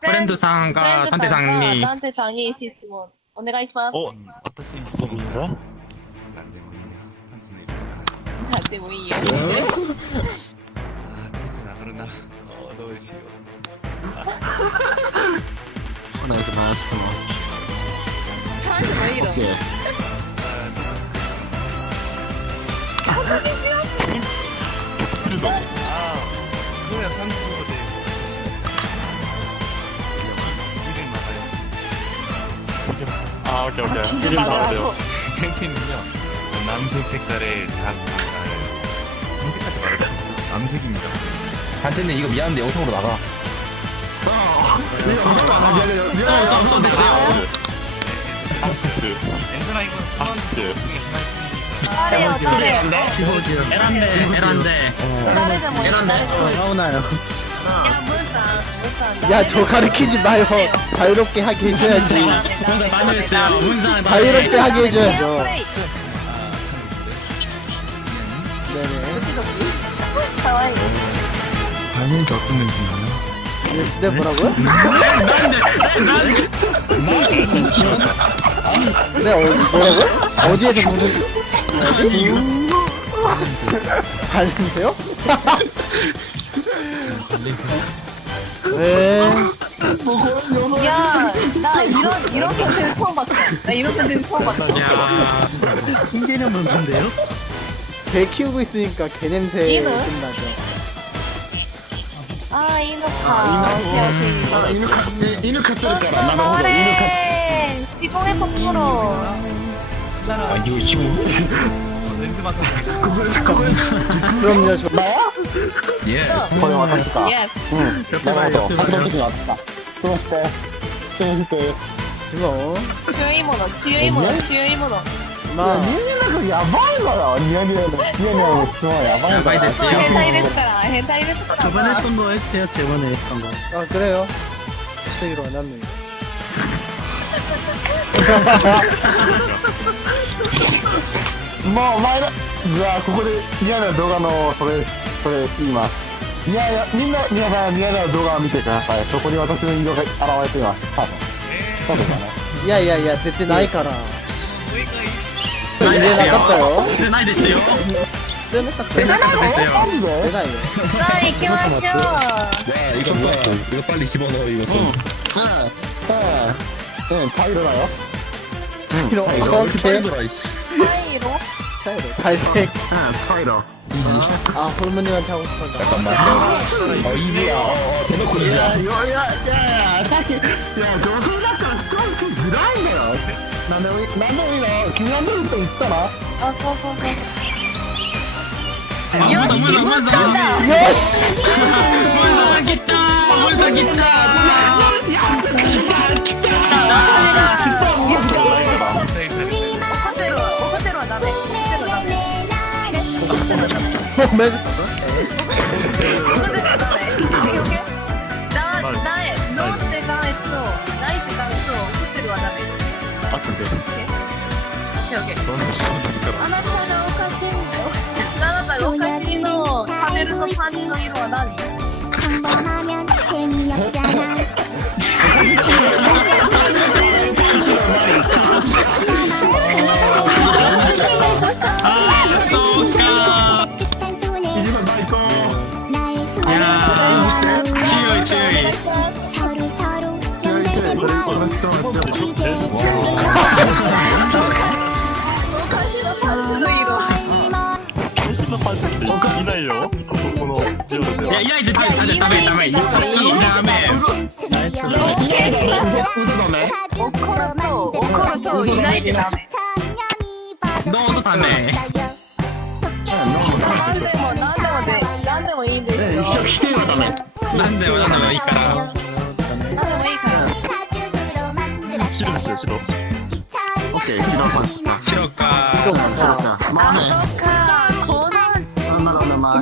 フレンドさんが探偵さんに探偵さんに質問お願いします。お、私に質問が？何でもいいよなんでもいいよ。あー、テンション上がるな。おーどうしよお願いします質問なんでもいいの。OK う。あー、どうや、30秒で。 오케이 오케이. 이름 나오세요. 탱크는요 남색 색깔의 각 아, 선택하지 말까 남색입니다 단체님 이거 미안한데 영상으로 나가. 영상 안 하게 하려. 썸, 썸, 썸 됐어요. 아, 네, 네. 엔드라 이건 아, 수원 중에 하나일 떨어요 떨어요. 지호기요. 에란데 에란데 에란데 에란데. 나오나요? 야 저 가르키지 마요. 자유롭게 하게 해줘야지. 자유롭게 하게 해줘야죠. 네네. 가와이. 발냄새 어떤 냄새나요? 네, 뭐라고요? 네, 어, 뭐라고요? 어디에서 무슨, 어디? 발냄새요? 왜? 네. 야, 나 이런 이런 컨텐츠 처음 봤어. 나 이런 컨텐츠 처음 봤어. 야, 신개념 문제인데요? 개 키우고 있으니까 개 냄새 이는? 든다죠. 아, 이노카. 아, 오케이, 오케이. 아, 이누카 이누카 쓸까라 나는 혼자 이누카 그래. 비공의 폭포로. 아 이거 지금 그걸 그걸 그럼요, 저. 나와? 스 これ私か Yes. うんなるほど確認的にあったそうしてそうしてい 지금. 주의모노, 주의모노, 주의모노. や 마. 人間なんかやばいわよニヤニヤのニヤニヤの質問やばいやばいですよ変態ですから、変態ですから。 저번에 했던 거 했어요, 저번에 했던 거. 아, 그래요? 갑자기 안 왔네. もうお前らじゃあここで嫌な動画のそれ これ言います。いやいや、みんな、皆さん、皆さん動画を見てください。そこに私の色が現れています。多分。そうですかね。いやいやいや、絶対ないから。いやなかったよ。出ないですよ。出なかったよ。出なかったで？すよ。出ないよ。さあ、行きましょう。ょ、やっぱり希望の。ん。うん。うん、茶色だよ。茶色。茶色。茶色。茶色。茶色。茶色。茶色。茶色。 이지 아 홀모님한테 하고 싶었다 잠깐만 어 이지야 어, 대놓고 이지야 やいやいやいやさっきいや女性だから主張しづらいんだよなんでもいいなんでもいいの君が出ると言ったら 아, 문서 문서 문서 예스! 문서 기타 문서 기타 オコゼロはダメオコゼロはダメオコゼロはダメあったんでオッケーオッケー。どんな仕事ですかあなたがおかしい。の。あなたがおかしい。の。パネルのパンチの色は何？このジオでいや焼いて食べダメダメさっきダメ怒ると怒るといいダメ。どうぞダメ何でも何でもで何でもいいんですよ。否定はダメなんでもなんでもいいから何でもいいから。白ですよ白オッケー白パンチか白か白かまあねあ、そっか。このなんだろうなまあ